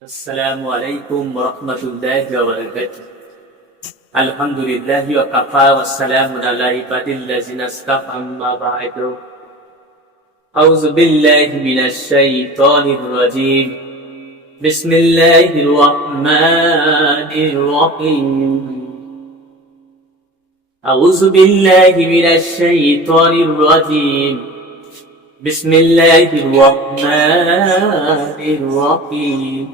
السلام عليكم ورحمة الله وبركاته. الحمد لله وكفى والسلام على عباد الذين اصطفى أما بعد. أعوذ بالله من الشيطان الرجيم. بسم الله الرحمن الرحيم. أعوذ بالله من الشيطان الرجيم. بسم الله الرحمن الرحيم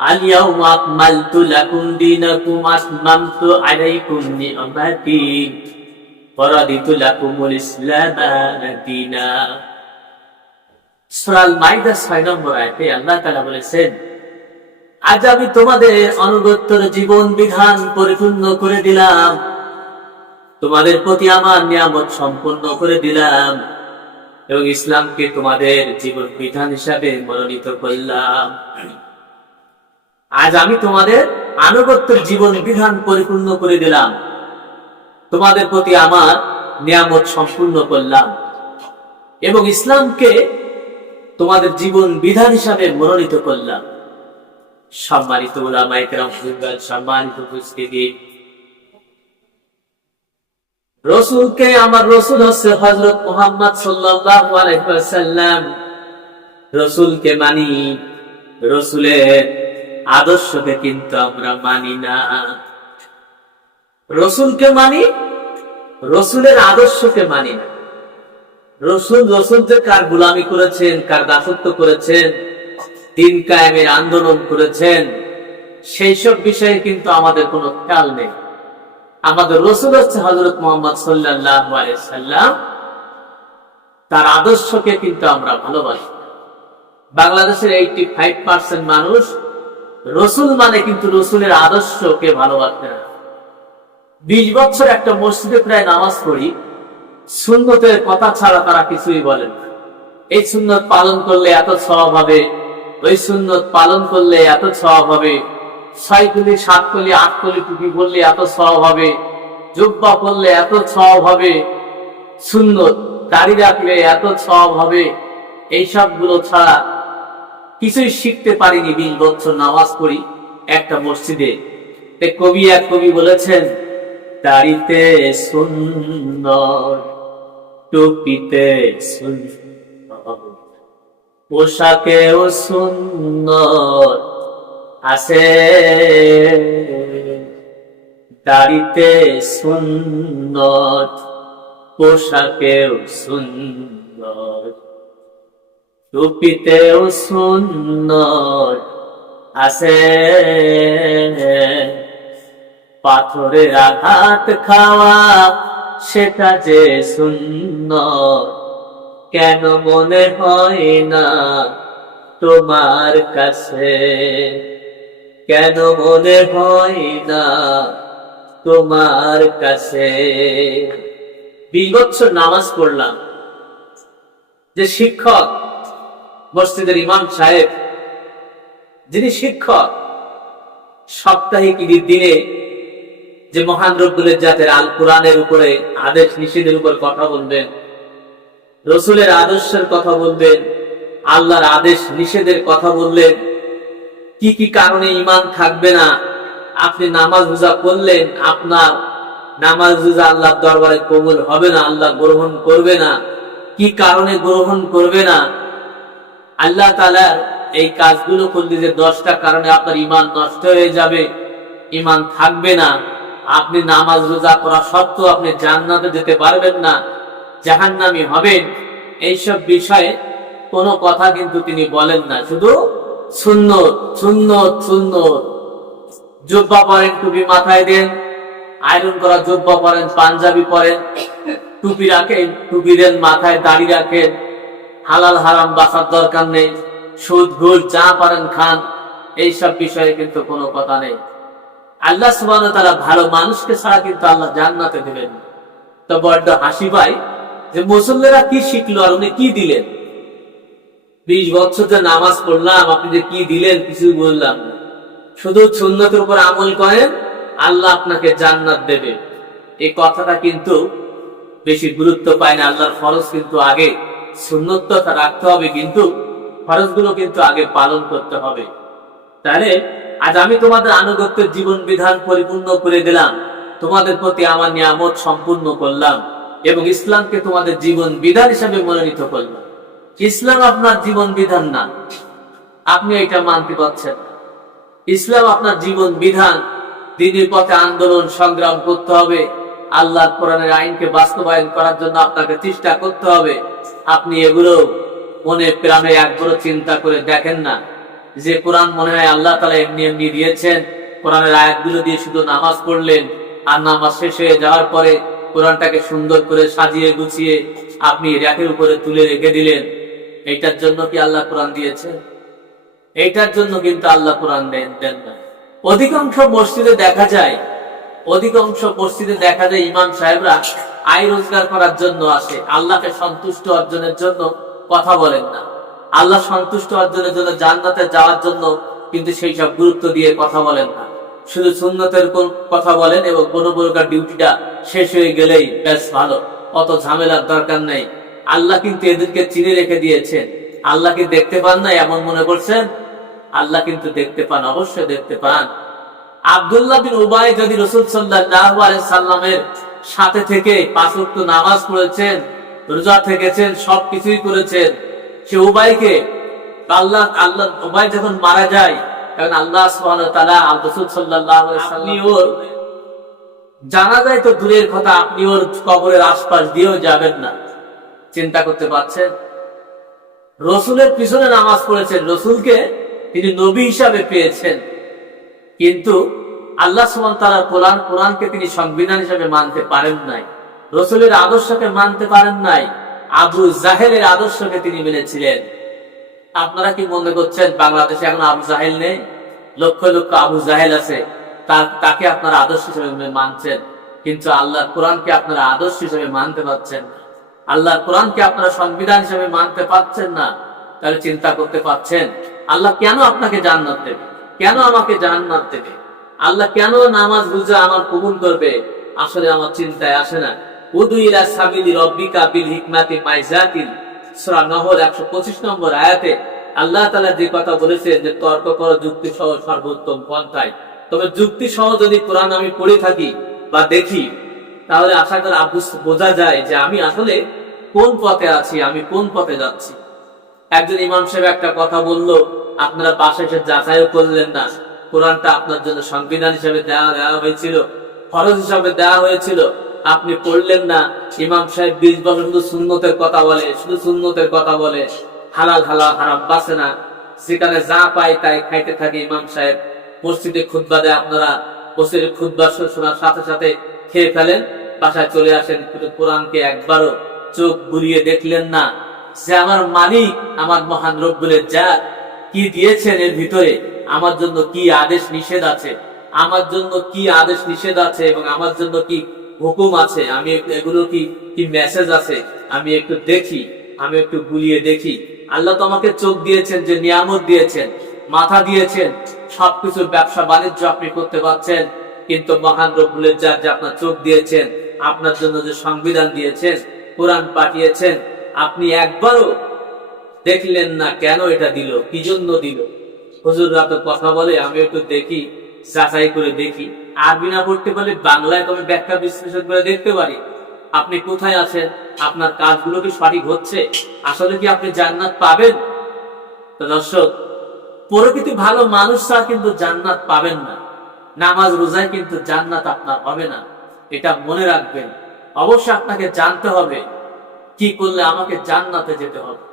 اليوم أكملت لكم دينكم أتممت عليكم نعمتي ورضيت لكم الإسلام دينا সুরাল মাইদা ছয় নম্বর আয়তে আল্লাহ তাআলা বলেছেন আজ আমি তোমাদের অনুগত্যর জীবন বিধান পরিপূর্ণ করে দিলাম তোমাদের প্রতি আমার নিয়ামত সম্পূর্ণ করে দিলাম এবং ইসলামকে তোমাদের জীবন বিধান হিসাবে মনোনীত করলাম। আজ আমি তোমাদের আনুগত্যের জীবন বিধান পরিপূর্ণ করে দিলাম। তোমাদের প্রতি আমার নিয়ামত সম্পূর্ণ করলাম। এবং ইসলামকে তোমাদের জীবন বিধান হিসাবে মনোনীত করলাম। সম্মানিত ওলামাইকেরাম সম্মানিত উপস্থিতি। রসুলকে আমার রসুল হচ্ছে হজরত মোহাম্মদ সাল্লাম রসুলকে মানি, রসুলের আদর্শকে কিন্তু আমরা মানি না। রসুলকে মানি, রসুলের আদর্শকে মানি না। রসুল রসুল যে কার গুলামি করেছেন, কার দাসত্ব করেছেন, দিন কায়েমের আন্দোলন করেছেন সেই সব বিষয়ে কিন্তু আমাদের কোনো খেয়াল নেই। আমাদের রসুল হচ্ছে হজরত মোহাম্মদ সাল্লাম। তার আদর্শকে কিন্তু আমরা ভালোবাসি। বাংলাদেশের এইটি ফাইভ পার্সেন্ট মানুষ রসুল মানে কিন্তু রসুলের আদর্শকে ভালোবাসে না। বিশ বছর একটা মসজিদে প্রায় নামাজ পড়ি, সুন্নতের কথা ছাড়া তারা কিছুই বলেন এই সুন্নত পালন করলে এত স্বভাব হবে, ওই সুন্নত পালন করলে এত স্বভাব হবে ছয় কলি সাত কলি, আট কলি টুপি বললে এত স্বভাব হবে, জুব্বা করলে এত স্বভাব হবে সুন্নত দাড়ি রাখলে এত স্বভাব হবে এই সবগুলো ছাড়া কিছুই শিখতে পারিনি বিশ বছর নামাজ পড়ি একটা মসজিদে। কবি এক কবি বলেছেন, দাড়িতে সুন্দর, টুপিতে সুন্দর। পোশাকেও সুন্দর আছে। দাড়িতে সুন্দর পোশাকেও সুন্দর টুপিতেও সুন্দর আছে। পাথরের আঘাত খাওয়া, সেটা যে সুন্দর কেন মনে হয় না তোমার কাছে? কেন মনে হয় না তোমার কাছে? বছর নামাজ পড়লাম। যে শিক্ষক মসজিদের ইমাম সাহেব, যিনি শিক্ষক, সাপ্তাহিক ঈদের দিনে যে মহান রব্দুলের জাতের আল কোরআনের উপরে আদেশ, নিষেধের উপর কথা বলবেন, রসুলের আদর্শের কথা বলবেন, আল্লাহর আদেশ, নিষেধের কথা বললেন কি কি কারণে ইমান থাকবে না? আপনি নামাজ রোজা করলেন, আপনার নামাজ রোজা আল্লাহর দরবারে কবুল হবে না, আল্লাহ গ্রহণ করবে না। কি কারণে গ্রহণ করবে না? আল্লাহ তালার এই কাজগুলো করলে যে দশটা কারণে আপনার ইমান নষ্ট হয়ে যাবে ইমান থাকবে না। আপনি নামাজ রোজা করা সত্ত্বেও আপনি জান্নাতে যেতে পারবেন না, জাহান্নামি হবেন। এইসব বিষয়ে কোনো কথা কিন্তু তিনি বলেন না। শুধু সুন্নত সুন্নত সুন্নত। জুব্বা পরেন, টুপি মাথায় দেন। আয়রন করা জুব্বা পরেন, পাঞ্জাবি পরেন। টুপি রাখেন, টুপি দেন, মাথায় দাড়ি রাখেন। হালাল, হারাম বাঁচার দরকার নেই। সুদ যা পারেন খান। এইসব বিষয়ে কিন্তু কোনো কথা নেই। আল্লাহ সুবাহ তারা ভালো মানুষকে ছাড়া কিন্তু আল্লাহ জান্নাতে দেবেন না। তো বড্ড হাসি পাই যে মুসল্লিরা কি শিখলো আর উনি কি দিলেন? বিশ বছর যে নামাজ পড়লাম, আপনি যে কি দিলেন কিছু বললাম শুধু সুন্নতের উপর আমল করেন, আল্লাহ আপনাকে জান্নাত দেবে। এই কথাটা কিন্তু বেশি গুরুত্ব পায় না, আল্লাহর ফরজ কিন্তু আগে, সুন্নত রাখতে হবে কিন্তু খরচগুলো কিন্তু আগে পালন করতে হবে। তাহলে, আজ আমি তোমাদের আনুগত্যের জীবন বিধান পরিপূর্ণ করে দিলাম, তোমাদের প্রতি আমার নিয়ামত সম্পূর্ণ করলাম, এবং ইসলামকে তোমাদের জীবন বিধান হিসাবে মনোনীত করলাম। ইসলাম আপনার জীবন বিধান না। আপনি এটা মানতে পারছেন ইসলাম আপনার জীবন বিধান, দিনের পথে আন্দোলন সংগ্রাম করতে হবে আল্লাহ কোরআনের আইনকে বাস্তবায়ন করার জন্য আপনাকে চেষ্টা করতে হবে। আপনি এগুলো মনে প্রাণে একবারও চিন্তা করে দেখেন না। যে কোরআন মনে হয় আল্লাহ তালা এমনি এমনি দিয়েছেন, কোরআনের আয়াতগুলো দিয়ে শুধু নামাজ পড়লেন, আর নামাজ শেষ হয়ে যাওয়ার পরে কোরআনটাকে সুন্দর করে সাজিয়ে গুছিয়ে আপনি র্যাকের উপরে তুলে রেখে দিলেন। এইটার জন্য কি আল্লাহ কোরআন দিয়েছেন এইটার জন্য কিন্তু আল্লাহ কোরআন দেন না। অধিকাংশ মসজিদে দেখা যায়, অধিকাংশ মসজিদে দেখা যায় ইমাম সাহেবরা আয় রোজগার করার জন্য আসে, আল্লাহকে সন্তুষ্ট অর্জনের জন্য কথা বলেন না। আল্লাহ সন্তুষ্ট অর্জনের জন্য জান্নাতে যাওয়ার জন্য কিন্তু সেই সব গুরুত্ব দিয়ে কথা বলেন না। শুধু সুন্নতের কোন- কথা বলেন এবং কোনো প্রকার ডিউটিটা শেষ হয়ে গেলেই বেশ ভালো, অত ঝামেলার দরকার নেই। আল্লাহ কিন্তু এদেরকে চিনে রেখে দিয়েছেন আল্লাহ কি দেখতে পান না এমন মনে করছেন? আল্লাহ কিন্তু দেখতে পান অবশ্যই দেখতে পান। আব্দুল্লাহ বিন উবাই যদি রসুল আলাইহি সাল্লামের সাথে থেকে পাঁচ নামাজ পড়েছেন রোজা থেকেছেন সবকিছুই করেছেন সে উবাইকে আল্লাহ আল্লাহ উবাই যখন মারা যায় কারণ আল্লাহ রাসূল সাল্লাম ওর জানা যায় তো দূরের কথা আপনি ওর কবরের আশপাশ দিয়েও যাবেন না। চিন্তা করতে পারছেন? রসুলের পিছনে নামাজ পড়েছেন। রসুলকে তিনি নবী হিসাবে পেয়েছেন। কিন্তু আল্লাহ সুমান তারা কোরআন, কোরআনকে তিনি সংবিধান হিসাবে মানতে পারেন নাই। রসুলের আদর্শকে মানতে পারেন নাই। আবু জাহেলের আদর্শকে তিনি মেনেছিলেন। আপনারা কি মনে করছেন, বাংলাদেশে এখন আবু জাহেল নেই? লক্ষ লক্ষ আবু জাহেল আছে। তাকে আপনারা আদর্শ হিসেবে মানছেন। কিন্তু আল্লাহ কোরআনকে আপনারা আদর্শ হিসেবে মানতে পারছেন না। আল্লাহ কোরআনকে আপনারা সংবিধান হিসেবে মানতে পারছেন না, তাহলে চিন্তা করতে পারছেন আল্লাহ কেন আপনাকে জান্নাত দেবে? কেন আমাকে জান্নাত দেবে? আল্লাহ কেন নামাজ বুঝে আমার কবুল করবে? আসলে আমার চিন্তায় আসে না। উদু ইলা সাবিলি রব্বিকা বিল হিকমাতি মাইজাতিল সূরা নহল 125 নম্বর আয়াতে আল্লাহ যে কথা বলেছেন যে তর্ক করো যুক্তি সহ সর্বোত্তম পন্থায়। তবে যুক্তি সহ যদি আমি পড়ে থাকি বা দেখি, তাহলে আশা যায় যে আমি আসলে কোন পথে আছি, আমি কোন পথে যাচ্ছি? একজন ইমাম সাহেব একটা কথা বলল, আপনারা পাশে এসে যাচাইও করলেন না। কোরআনটা আপনার জন্য সংবিধান হিসাবে দেওয়া দেওয়া হয়েছিল, ফরজ হিসাবে দেওয়া হয়েছিল। আপনি পড়লেন না। ইমাম সাহেব বিশ বছর শুধু সুন্নতের কথা বলে, শুধু সুন্নতের কথা বলে। হালাল হালাল, হারাম বাসে না। সেখানে যা পাই তাই খাইতে থাকে ইমাম সাহেব। মসজিদে খুদ্া দেয় আপনারা। মসজিদে খুদ্া শোনার সাথে সাথে খেয়ে ফেলেন। বাসায় চলে আসেন, কিন্তু কোরআনকে একবারও চোখ বুলিয়ে দেখলেন না যে আমার মালিক, আমার মহান রব্বুলের জাত কি দিয়েছেন এর ভিতরে? আমার জন্য কি আদেশ নিষেধ আছে? আমার জন্য কি আদেশ নিষেধ আছে এবং আমার জন্য কি হুকুম আছে? আমি এগুলো কি কি মেসেজ আছে? আমি একটু দেখি, আমি একটু গুলিয়ে দেখি। আল্লাহ তো আমাকে চোখ দিয়েছেন, যে নিয়ামত দিয়েছেন, মাথা দিয়েছেন সবকিছু ব্যবসা বাণিজ্য আপনি করতে পারছেন, কিন্তু মহান রব্বুলের যার যে আপনার চোখ দিয়েছেন, আপনার জন্য যে সংবিধান দিয়েছেন কোরআন পাঠিয়েছেন, আপনি একবারও দেখলেন না কেন এটা দিল, কি জন্য দিল? হুজুররা তো কথা বলে, আমি একটু দেখি, যাচাই করে দেখি। আরবি না পড়তে পারলে বাংলায় তবে ব্যাখ্যা বিশ্লেষণ করে দেখতে পারি। আপনি কোথায় আছেন? আপনার কাজগুলো কি সঠিক হচ্ছে? আসলে কি আপনি জান্নাত পাবেন? দর্শক, প্রকৃতি ভালো মানুষ ছাড়া কিন্তু জান্নাত পাবেন না। নামাজ, রোজায় কিন্তু জান্নাত আপনার হবে না। এটা মনে রাখবেন। অবশ্যই আপনাকে জানতে হবে কি করলে আমাকে জান্নাতে যেতে হবে।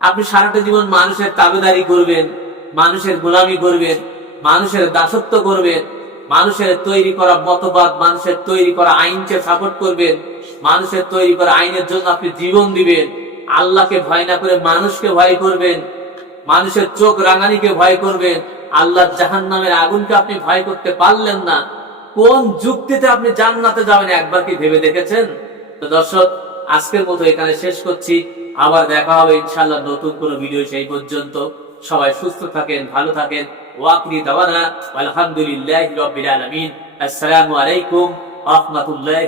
আপনি সারাটা জীবন মানুষের তাবেদারি করবেন, মানুষের গোলামি করবেন, মানুষের দাসত্ব করবেন, মানুষের তৈরি করা মতবাদ, মানুষের তৈরি করা আইনকে সাপোর্ট করবেন, মানুষের তৈরি করা আইনের জন্য আপনি জীবন দিবেন। আল্লাহকে ভয় না করে মানুষকে ভয় করবেন, মানুষের চোখ রাঙানিকে ভয় করবেন। আল্লাহ জাহান নামের আগুনকে আপনি ভয় করতে পারলেন না। কোন যুক্তিতে আপনি জান্নাতে যাবেন একবার কি ভেবে দেখেছেন? তো দর্শক, আজকের মতো এখানে শেষ করছি। আবার দেখা হবে ইনশাল্লাহ নতুন কোন ভিডিও সেই পর্যন্ত। সবাই সুস্থ থাকেন, ভালো থাকেন। ওয়াকরি দাওয়ানা। আলহামদুলিল্লাহ রবিল আলমিন। আসসালামু আলাইকুম রহমতুল্লাহ